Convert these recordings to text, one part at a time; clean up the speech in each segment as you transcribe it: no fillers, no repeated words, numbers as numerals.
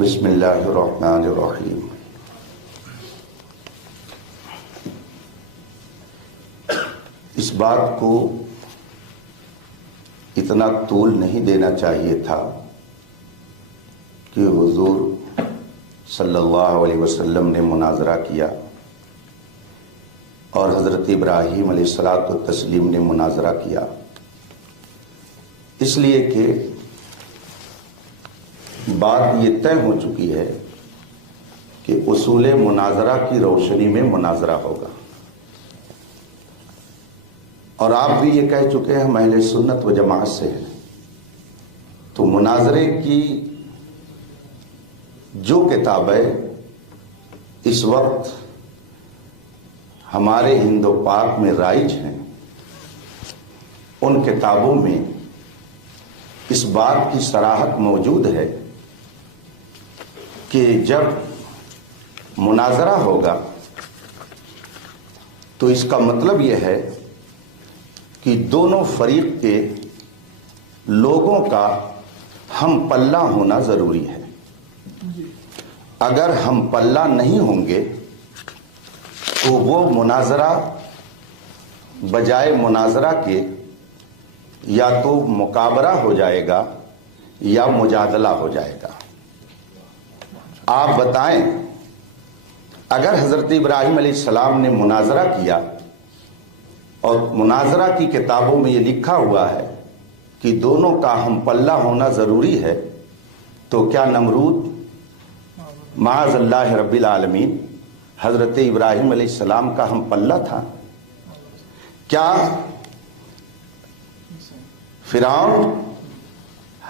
بسم اللہ الرحمن الرحیم۔ اس بات کو اتنا طول نہیں دینا چاہیے تھا کہ حضور صلی اللہ علیہ وسلم نے مناظرہ کیا اور حضرت ابراہیم علیہ الصلوۃ والتسلیم نے مناظرہ کیا، اس لیے کہ بات یہ طے ہو چکی ہے کہ اصول مناظرہ کی روشنی میں مناظرہ ہوگا، اور آپ بھی یہ کہہ چکے ہیں ہم اہل سنت و جماعت سے ہیں، تو مناظرے کی جو کتابیں اس وقت ہمارے ہند و پاک میں رائج ہیں، ان کتابوں میں اس بات کی صراحت موجود ہے کہ جب مناظرہ ہوگا تو اس کا مطلب یہ ہے کہ دونوں فریق کے لوگوں کا ہم پلہ ہونا ضروری ہے۔ اگر ہم پلہ نہیں ہوں گے تو وہ مناظرہ بجائے مناظرہ کے یا تو مقابلہ ہو جائے گا یا مجادلہ ہو جائے گا۔ آپ بتائیں، اگر حضرت ابراہیم علیہ السلام نے مناظرہ کیا اور مناظرہ کی کتابوں میں یہ لکھا ہوا ہے کہ دونوں کا ہم پلہ ہونا ضروری ہے، تو کیا نمرود معاذ اللہ رب العالمین حضرت ابراہیم علیہ السلام کا ہم پلہ تھا؟ کیا فرعون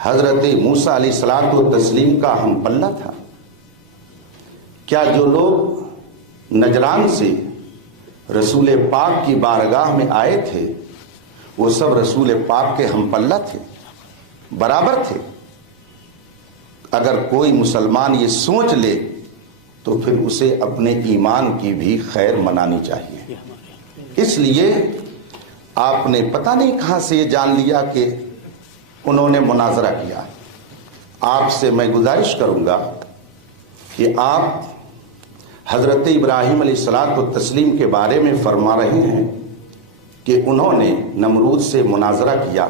حضرت موسیٰ علیہ الصلوۃ والتسلیم کا ہم پلہ تھا؟ کیا جو لوگ نجران سے رسول پاک کی بارگاہ میں آئے تھے وہ سب رسول پاک کے ہم پلہ تھے، برابر تھے؟ اگر کوئی مسلمان یہ سوچ لے تو پھر اسے اپنے ایمان کی بھی خیر منانی چاہیے۔ اس لیے آپ نے پتہ نہیں کہاں سے یہ جان لیا کہ انہوں نے مناظرہ کیا۔ آپ سے میں گزارش کروں گا کہ آپ حضرت ابراہیم علیہ الصلوۃ والتسلیم کے بارے میں فرما رہے ہیں کہ انہوں نے نمرود سے مناظرہ کیا۔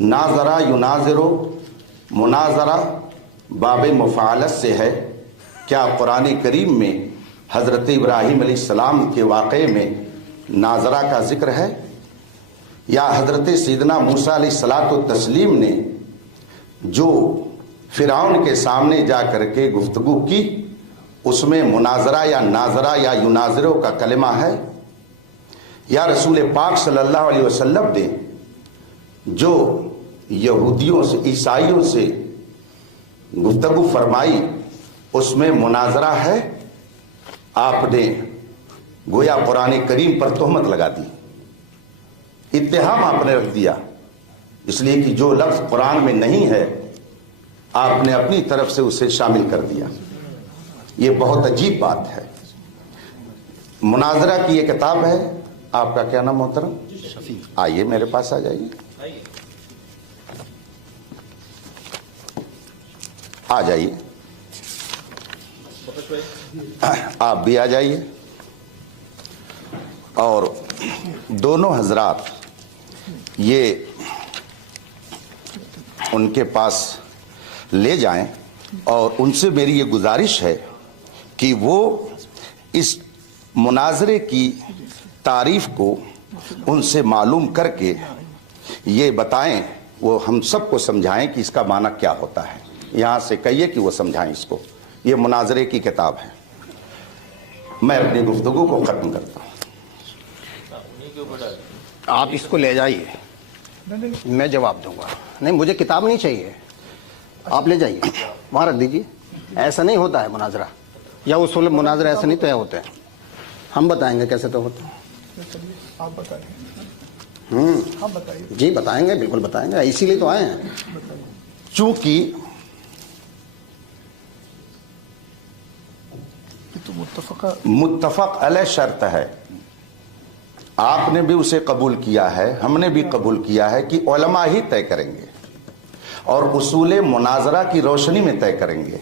ناظرہ یناظرو، مناظرہ باب مفاعلت سے ہے۔ کیا قرآن کریم میں حضرت ابراہیم علیہ السلام کے واقعے میں ناظرہ کا ذکر ہے؟ یا حضرت سیدنا موسیٰ علیہ الصلوۃ والتسلیم نے جو فرعون کے سامنے جا کر کے گفتگو کی اس میں مناظرہ یا ناظرہ یا یناظرو کا کلمہ ہے؟ یا رسول پاک صلی اللہ علیہ وسلم نے جو یہودیوں سے عیسائیوں سے گفتگو فرمائی اس میں مناظرہ ہے؟ آپ نے گویا قرآن کریم پر تہمت لگا دی، اتہام آپ نے رکھ دیا، اس لیے کہ جو لفظ قرآن میں نہیں ہے آپ نے اپنی طرف سے اسے شامل کر دیا۔ یہ بہت عجیب بات ہے۔ مناظرہ کی یہ کتاب ہے، آپ کا کیا نام محترم؟ آئیے میرے پاس آ جائیے، آ جائیے، آپ بھی آ جائیے، اور دونوں حضرات یہ ان کے پاس لے جائیں، اور ان سے میری یہ گزارش ہے کہ وہ اس مناظرے کی تعریف کو ان سے معلوم کر کے یہ بتائیں، وہ ہم سب کو سمجھائیں کہ اس کا معنی کیا ہوتا ہے۔ یہاں سے کہیے کہ وہ سمجھائیں اس کو۔ یہ مناظرے کی کتاب ہے۔ میں اپنی گفتگو کو ختم کرتا ہوں۔ آپ اس کو لے جائیے، میں جواب دوں گا۔ نہیں، مجھے کتاب نہیں چاہیے، آپ لے جائیے، وہاں رکھ دیجیے۔ ایسا نہیں ہوتا ہے مناظرہ، یا اصول مناظرہ ایسا نہیں طے ہوتے ہیں۔ ہم بتائیں گے کیسے طے ہوتے ہیں۔ آپ بتائیں۔ ہم بتائیے۔ جی بتائیں گے، بالکل بتائیں گے، اسی لیے تو آئے ہیں۔ چونکہ متفق علیہ شرط ہے، آپ نے بھی اسے قبول کیا ہے، ہم نے بھی قبول کیا ہے کہ علماء ہی طے کریں گے اور اصول مناظرہ کی روشنی میں طے کریں گے۔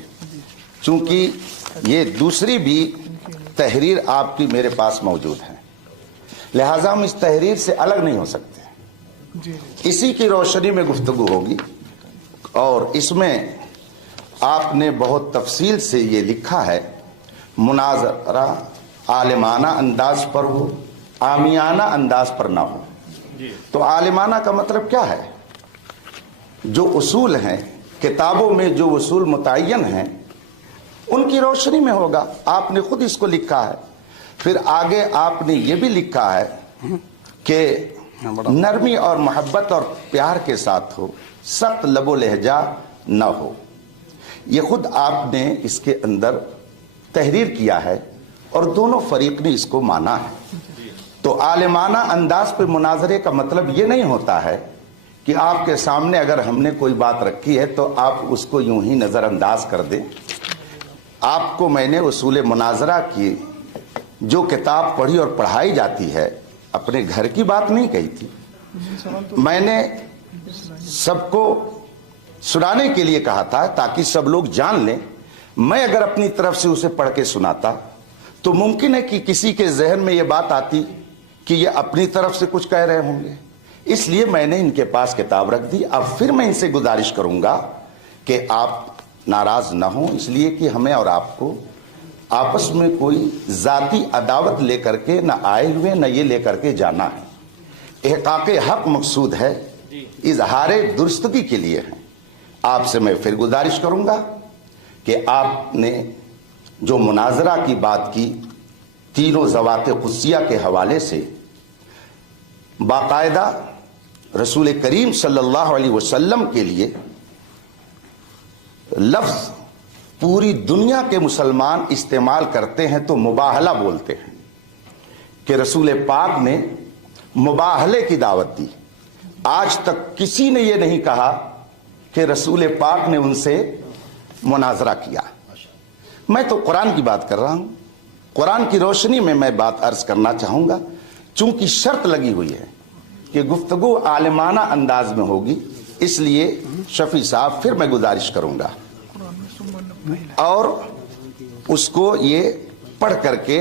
چونکہ یہ دوسری بھی تحریر آپ کی میرے پاس موجود ہے، لہٰذا ہم اس تحریر سے الگ نہیں ہو سکتے، اسی کی روشنی میں گفتگو ہوگی۔ اور اس میں آپ نے بہت تفصیل سے یہ لکھا ہے، مناظرہ عالمانہ انداز پر ہو، عامیانہ انداز پر نہ ہو۔ تو عالمانہ کا مطلب کیا ہے؟ جو اصول ہیں کتابوں میں، جو اصول متعین ہیں، ان کی روشنی میں ہوگا۔ آپ نے خود اس کو لکھا ہے۔ پھر آگے آپ نے یہ بھی لکھا ہے کہ نرمی اور محبت اور پیار کے ساتھ ہو، سخت لب و لہجہ نہ ہو۔ یہ خود آپ نے اس کے اندر تحریر کیا ہے اور دونوں فریق نے اس کو مانا ہے۔ تو عالمانہ انداز پہ مناظرے کا مطلب یہ نہیں ہوتا ہے کہ آپ کے سامنے اگر ہم نے کوئی بات رکھی ہے تو آپ اس کو یوں ہی نظر انداز کر دیں۔ آپ کو میں نے اصول مناظرہ کی جو کتاب پڑھی اور پڑھائی جاتی ہے، اپنے گھر کی بات نہیں کہی تھی، میں نے سب کو سنانے کے لیے کہا تھا تاکہ سب لوگ جان لیں۔ میں اگر اپنی طرف سے اسے پڑھ کے سناتا تو ممکن ہے کہ کسی کے ذہن میں یہ بات آتی کہ یہ اپنی طرف سے کچھ کہہ رہے ہوں گے، اس لیے میں نے ان کے پاس کتاب رکھ دی۔ اب پھر میں ان سے گزارش کروں گا کہ آپ ناراض نہ ہوں، اس لیے کہ ہمیں اور آپ کو آپس میں کوئی ذاتی عداوت لے کر کے نہ آئے ہوئے، نہ یہ لے کر کے جانا ہے۔ احقاق حق مقصود ہے، اظہار درستگی کے لیے ہے۔ آپ سے میں پھر گزارش کروں گا کہ آپ نے جو مناظرہ کی بات کی، تینوں ذوات قدسیہ کے حوالے سے باقاعدہ رسول کریم صلی اللہ علیہ وسلم کے لیے لفظ پوری دنیا کے مسلمان استعمال کرتے ہیں تو مباہلہ بولتے ہیں، کہ رسول پاک نے مباہلے کی دعوت دی۔ آج تک کسی نے یہ نہیں کہا کہ رسول پاک نے ان سے مناظرہ کیا۔ میں تو قرآن کی بات کر رہا ہوں، قرآن کی روشنی میں میں بات عرض کرنا چاہوں گا۔ چونکہ شرط لگی ہوئی ہے کہ گفتگو عالمانہ انداز میں ہوگی، اس لیے شفیع صاحب پھر میں گزارش کروں گا اور اس کو یہ پڑھ کر کے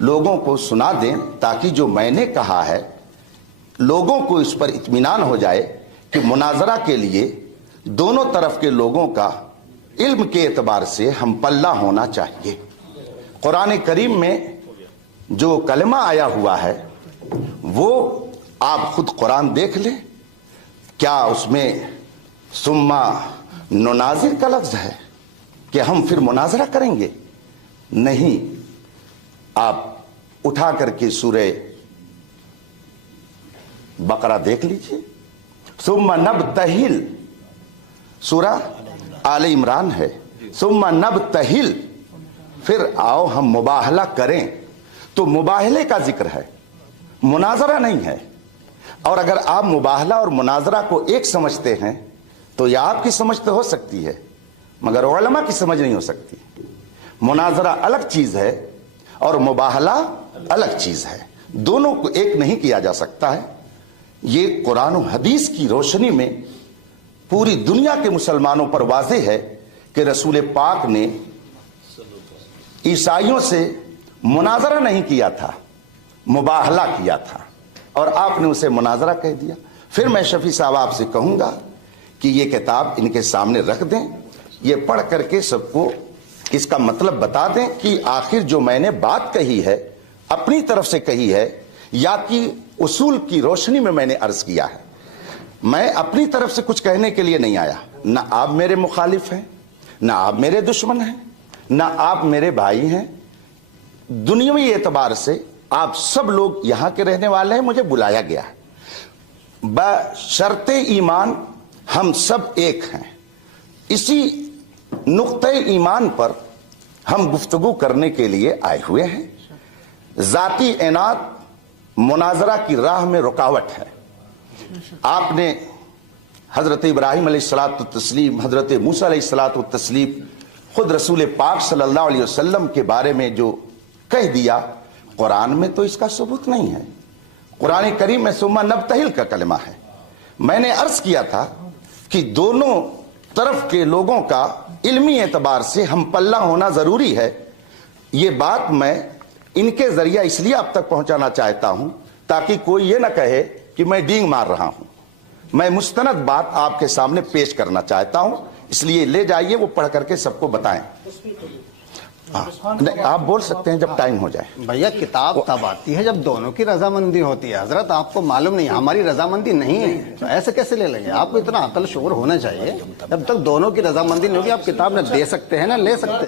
لوگوں کو سنا دیں تاکہ جو میں نے کہا ہے لوگوں کو اس پر اطمینان ہو جائے کہ مناظرہ کے لیے دونوں طرف کے لوگوں کا علم کے اعتبار سے ہم پلہ ہونا چاہیے۔ قرآن کریم میں جو کلمہ آیا ہوا ہے وہ آپ خود قرآن دیکھ لیں، کیا اس میں ثم نناظر کا لفظ ہے کہ ہم پھر مناظرہ کریں گے؟ نہیں، آپ اٹھا کر کے سورہ بقرہ دیکھ لیجئے، ثم نبتہل، سورہ آل عمران ہے، ثم نبتہل، پھر آؤ ہم مباہلہ کریں۔ تو مباہلے کا ذکر ہے، مناظرہ نہیں ہے۔ اور اگر آپ مباہلہ اور مناظرہ کو ایک سمجھتے ہیں تو یہ آپ کی سمجھ تو ہو سکتی ہے مگر علماء کی سمجھ نہیں ہو سکتی۔ مناظرہ الگ چیز ہے اور مباہلہ الگ چیز ہے، دونوں کو ایک نہیں کیا جا سکتا ہے۔ یہ قرآن و حدیث کی روشنی میں پوری دنیا کے مسلمانوں پر واضح ہے کہ رسول پاک نے عیسائیوں سے مناظرہ نہیں کیا تھا، مباہلہ کیا تھا، اور آپ نے اسے مناظرہ کہہ دیا۔ پھر میں شفیع صاحب آپ سے کہوں گا کہ یہ کتاب ان کے سامنے رکھ دیں، یہ پڑھ کر کے سب کو اس کا مطلب بتا دیں کہ آخر جو میں نے بات کہی ہے اپنی طرف سے کہی ہے یا کہ اصول کی روشنی میں نے عرض کیا ہے۔ میں اپنی طرف سے کچھ کہنے کے لیے نہیں آیا، نہ آپ میرے مخالف ہیں، نہ آپ میرے دشمن ہیں، نہ آپ میرے بھائی ہیں۔ دنیاوی اعتبار سے آپ سب لوگ یہاں کے رہنے والے ہیں، مجھے بلایا گیا ہے، بشرط ایمان ہم سب ایک ہیں۔ اسی نقطہ ایمان پر ہم گفتگو کرنے کے لیے آئے ہوئے ہیں۔ ذاتی عناد مناظرہ کی راہ میں رکاوٹ ہے۔ آپ نے حضرت ابراہیم علیہ الصلاۃ والتسلیم، حضرت موسیٰ علیہ الصلاۃ والتسلیم، خود رسول پاک صلی اللہ علیہ وسلم کے بارے میں جو کہہ دیا، قرآن میں تو اس کا ثبوت نہیں ہے۔ قرآن کریم میں ثم نبتہل کا کلمہ ہے۔ میں نے عرض کیا تھا کہ دونوں طرف کے لوگوں کا علمی اعتبار سے ہم پلہ ہونا ضروری ہے، یہ بات میں ان کے ذریعہ اس لیے آپ تک پہنچانا چاہتا ہوں تاکہ کوئی یہ نہ کہے کہ میں ڈینگ مار رہا ہوں. میں مستند بات آپ کے سامنے پیش کرنا چاہتا ہوں، اس لیے لے جائیے، وہ پڑھ کر کے سب کو بتائیں. آپ بول سکتے ہیں جب ٹائم ہو جائے. بھیا کتاب تب آتی ہے جب دونوں کی رضامندی ہوتی ہے. حضرت آپ کو معلوم نہیں ہماری رضامندی نہیں ہے تو ایسے کیسے لے لیں گے؟ آپ کو اتنا عقل شعور ہونا چاہیے. جب تک دونوں کی رضامندی نہیں ہوگی آپ کتاب نہ دے سکتے ہیں نہ لے سکتے.